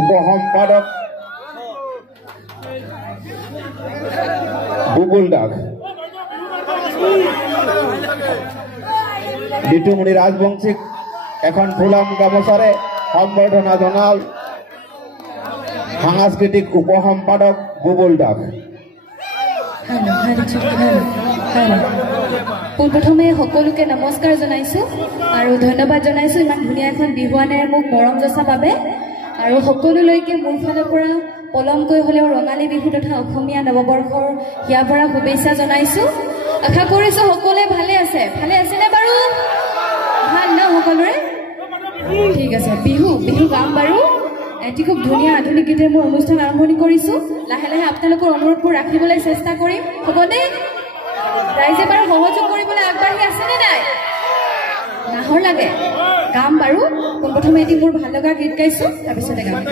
উপসম্পাদক বুবুল দাস লিটুমণি ৰাজবংশীক এখন ফুলাম গামোচাৰে সম্বৰ্ধনা জনাল সাংস্কৃতিক উপসম্পাদক বুবুল দাস। পোনপ্ৰথমে সকলোকে নমস্কাৰ জনাইছোঁ আৰু ধন্যবাদ জনাইছোঁ ইমান ধুনীয়া এখন বিহুৱানেৰে মোক মৰম যচা বাবে আৰু সকলোলৈকে মোৰ ফালৰ পৰা পলমকৈ হ'লেও ৰঙালী বিহু তথা অসমীয়া নৱবৰ্ষৰ হিয়া ভৰা শুভেচ্ছা জনাইছোঁ। আশা কৰিছোঁ সকলোৱে ভালে আছেনে বাৰু? ভাল ন সকলোৰে? ঠিক আছে, বিহু গাম বাৰু। এটি খুব ধুনীয়া আধুনিক গীতেৰে মোৰ অনুষ্ঠান আৰম্ভণি কৰিছোঁ। লাহে লাহে আপোনালোকৰ অনুৰোধবোৰ ৰাখিবলৈ চেষ্টা কৰিম, হ'বনে? ৰাইজে বাৰু সহযোগ কৰিবলৈ আগবাঢ়ি আছেনে নাই? নাহৰ লাগে গাম বাৰু। পোনপ্ৰথমে এটি মোৰ ভাল লগা গীত গাইছোঁ, তাৰপিছতে গাম।